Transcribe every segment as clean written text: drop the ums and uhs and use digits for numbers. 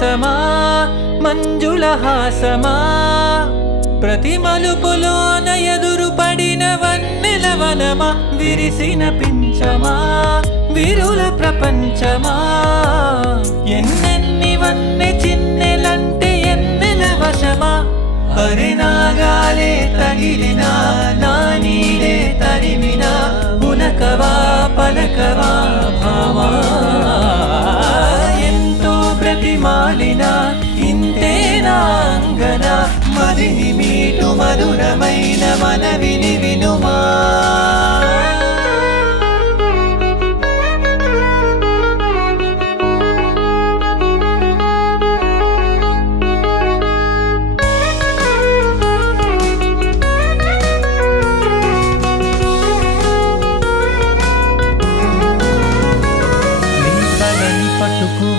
విలాసమా మంజుల హాసమా ప్రతి మలుపులోన ఎదురు పడిన వన్నెల వనమా విరిసిన పించమా విరుల ప్రపంచమా ఎన్నెన్ని వన్నె చిన్నెలంటే ఎన్నెల వశమా హరినాగాలే తగిలినా నా నీడే తరిమినా ఉనకవా పలకవా భామా ఎంతో ప్రతిమాలిన ఇంతేనా అంగన మదిని మీటు మధురమైన మనవిని వినుమా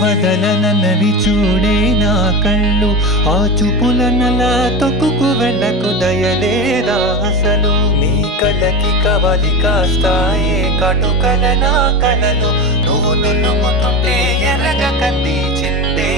వదలనవి చూడే నా కళ్ళు ఆ చూపుల నల తొక్కుకు వెళ్ళకు దయలేదా అసలు నీ కళ్ళకి కవలి కాస్తాయే కటుకల నా కలలు నువ్వు నులుముతుంటే ఎర్రగ కంది చిందే